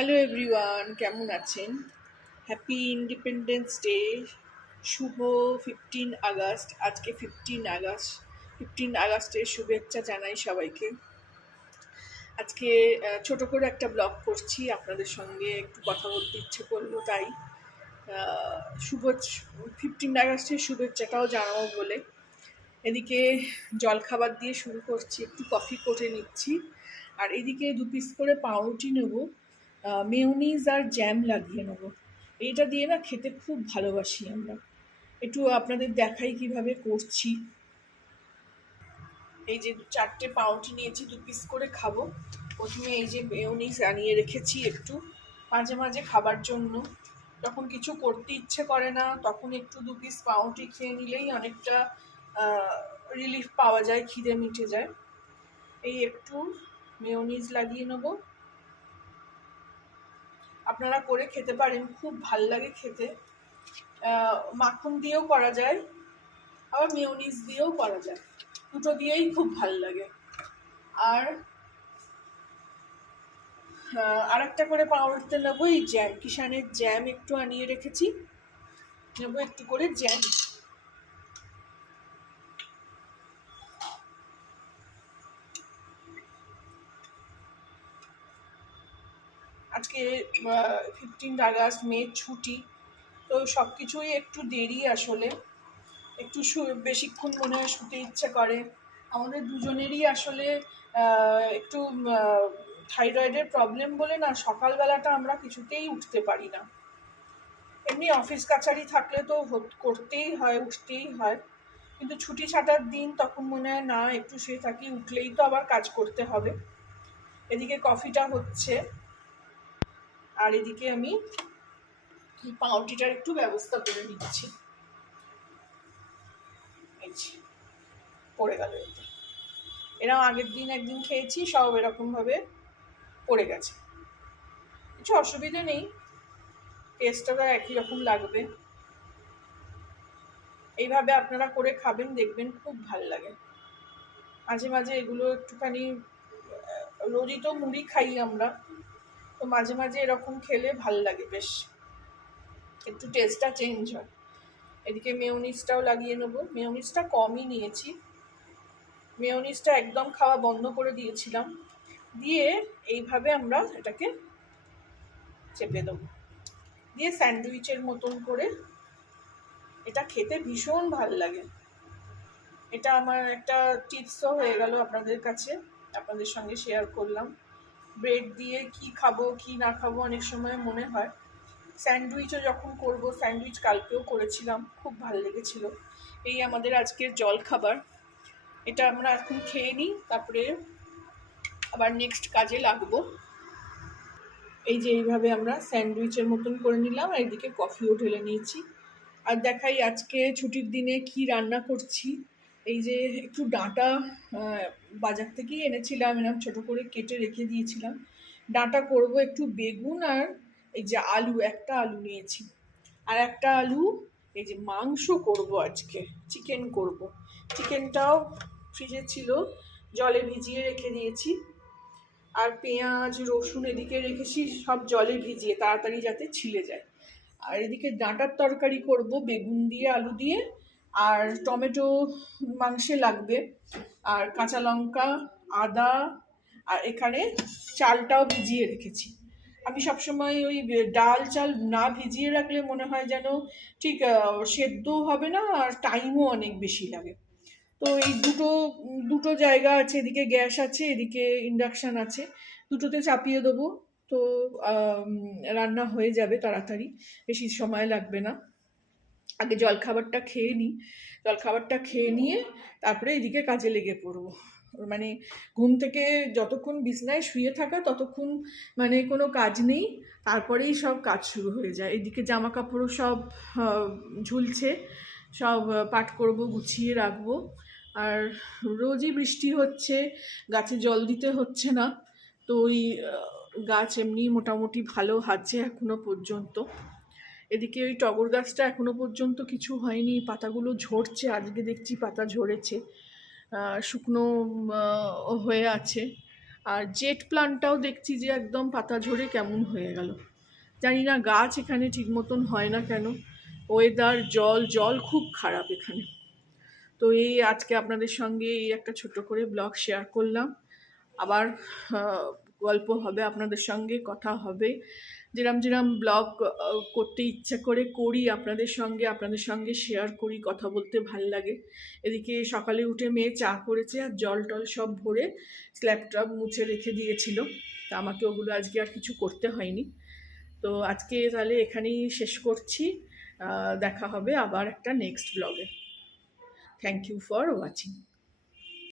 Hello everyone, কেমন আছেন? Happy independence day. শুভ 15 আগস্ট। আজকে 15 আগস্টের শুভেচ্ছা জানাই সবাইকে। আজকে ছোট করে একটা ব্লগ করছি, আপনাদের সঙ্গে একটু কথা বলতে ইচ্ছে করলো, তাই শুভ 15 আগস্টের শুভেচ্ছাটাও জানাবো বলে এদিকে জলখাবার দিয়ে শুরু করছি। একটু কফি করে নিচ্ছি, আর এদিকে 2 পিস করে পাউরুটি নেবো, মেয়োনিজ আর জ্যাম লাগিয়ে নেবো। এইটা দিয়ে না খেতে খুব ভালোবাসি আমরা। একটু আপনাদের দেখাই কিভাবে করছি। এই যে 4টে পাউরুটি নিয়েছি, 2 পিস করে খাবো। প্রথমে এই যে মেয়োনিজ আনিয়ে রেখেছি একটু, মাঝে মাঝে খাবার জন্য। যখন কিছু করতে ইচ্ছে করে না তখন একটু 2 পিস পাউরুটি খেয়ে নিলেই অনেকটা রিলিফ পাওয়া যায়, খিদে মিটে যায়। এই একটু মেয়োনিজ লাগিয়ে নেবো। আপনারা করে খেতে পারেন, খুব ভাল লাগে খেতে। মাখন দিয়েও করা যায়, আবার মেয়োনিজ দিয়েও করা যায়, দুটো দিয়েই খুব ভাল লাগে। আর আরেকটা করে পাউরুটিতে নেবো এই জ্যাম, কিষানের জ্যাম একটু আনিয়ে রেখেছি, নেবো একটু করে জ্যাম। আজকে 15 আগস্ট, মেয়ের ছুটি, তো সব কিছুই একটু দেরি আসলে। একটু বেশিক্ষণ মনে হয় শুতে ইচ্ছে করে। আমাদের দুজনেরই আসলে একটু থাইরয়েডের প্রবলেম বলে না, সকালবেলাটা আমরা কিছুতেই উঠতে পারি না। এমনি অফিস কাছারি থাকলে তো করতেই হয়, উঠতেই হয়, কিন্তু ছুটি ছাটার দিন তখন মনে হয় না একটু শুয়ে থাকি, উঠলেই তো আবার কাজ করতে হবে। এদিকে কফিটা হচ্ছে, আর এদিকে আমি পাউরুটিটার একটু ব্যবস্থা করে নিচ্ছি। এই যে পড়ে গেল, এরকম আগের দিন একদিন খেয়েছি, সব এরকম ভাবে পড়ে গেছে। কিছু অসুবিধে নেই, টেস্টটা একই রকম লাগবে। এইভাবে আপনারা করে খাবেন, দেখবেন খুব ভাল লাগে। মাঝে মাঝে এগুলো একটুখানি, রোজই তো মুড়ি খাই আমরা, তো মাঝে মাঝে এরকম খেলে ভাল লাগে, বেশ একটু টেস্টটা চেঞ্জ হয়। এদিকে মেয়োনিজটাও লাগিয়ে নেবো। মেয়োনিজটা কমই নিয়েছি, মেয়োনিজটা একদম খাওয়া বন্ধ করে দিয়েছিলাম। দিয়ে এইভাবে আমরা এটাকে চেপে দেবো, দিয়ে স্যান্ডউইচের মতন করে। এটা খেতে ভীষণ ভাল লাগে। এটা আমার একটা টিপসও হয়ে গেল আপনাদের কাছে, আপনাদের সঙ্গে শেয়ার করলাম। ব্রেড দিয়ে কি খাবো কি না খাবো অনেক সময় মনে হয়। স্যান্ডউইচও যখন করব, স্যান্ডউইচ কালকেও করেছিলাম, খুব ভালো লেগেছিল। এই আমাদের আজকের জল খাবার। এটা আমরা এখন খেয়ে নিই, তারপরে আবার নেক্সট কাজে লাগবো। এই যে এইভাবে আমরা স্যান্ডউইচের মতন করে নিলাম, আর এদিকে কফিও ঢেলে নিয়েছি। আর দেখাই আজকে ছুটির দিনে কি রান্না করছি। এই যে একটু ডাঁটা বাজার থেকেই এনেছিলাম, এরকম ছোটো করে কেটে রেখে দিয়েছিলাম। ডাঁটা করব, একটু বেগুন আর এই যে আলু, একটা আলু নিয়েছি, আর একটা আলু এই যে মাংস করব, আজকে চিকেন করব। চিকেনটাও ফ্রিজে ছিল, জলে ভিজিয়ে রেখে দিয়েছি। আর পেঁয়াজ রসুন এদিকে রেখেছি সব জলে ভিজিয়ে, তাড়াতাড়ি যাতে ছিলে যায়। আর এদিকে ডাঁটার তরকারি করব বেগুন দিয়ে আলু দিয়ে, আর টমেটো মাংসে লাগবে, আর কাঁচা লঙ্কা, আদা, আর এখানে চালটাও ভিজিয়ে রেখেছি। আমি সবসময় ওই ডাল চাল না ভিজিয়ে রাখলে মনে হয় যেন ঠিক সেদ্ধও হবে না, আর টাইমও অনেক বেশি লাগে। তো এই দুটো দুটো জায়গা আছে, এদিকে গ্যাস আছে, এদিকে ইন্ডাকশান আছে, দুটোতে চাপিয়ে দেবো। তো রান্না হয়ে যাবে তাড়াতাড়ি, বেশি সময় লাগবে না। আগে জলখাবারটা খেয়ে নিই, জলখাবারটা খেয়ে নিয়ে তারপরে এদিকে কাজে লেগে পড়বো। মানে ঘুম থেকে যতক্ষণ বিছনায় শুয়ে থাকা ততক্ষণ মানে কোনো কাজ নেই, তারপরেই সব কাজ শুরু হয়ে যায়। এদিকে জামা কাপড়ও সব ঝুলছে, সব পাট করব, গুছিয়ে রাখবো। আর রোজই বৃষ্টি হচ্ছে, গাছে জল দিতে হচ্ছে না, তো ওই গাছ এমনি মোটামুটি ভালো আছে এখনো পর্যন্ত। এদিকে ওই টগর গাছটা এখনো পর্যন্ত কিছু হয়নি, পাতাগুলো ঝরছে, আজকে দেখছি পাতা ঝরেছে, শুকনো হয়ে আছে। আর জেট প্লান্টটাও দেখছি যে একদম পাতা ঝরে কেমন হয়ে গেল। জানি না গাছ এখানে ঠিক মতন হয় না কেন, ওয়েদার, জল খুব খারাপ এখানে। তো এই আজকে আপনাদের সঙ্গে এই একটা ছোট করে ব্লগ শেয়ার করলাম। আবার গল্প হবে আপনাদের সঙ্গে, কথা হবে। যেরম ব্লগ করতে ইচ্ছা করে করি আপনাদের সঙ্গে শেয়ার করি, কথা বলতে ভাল লাগে। এদিকে সকালে উঠে মেয়ে চা করেছে আর জল টল সব ভরে স্ল্যাবটা মুছে রেখে দিয়েছিল, তা আমাকে ওগুলো আজকে আর কিছু করতে হয়নি। তো আজকে তাহলে এখানেই শেষ করছি। দেখা হবে আবার একটা নেক্সট ব্লগে। Thank you for watching.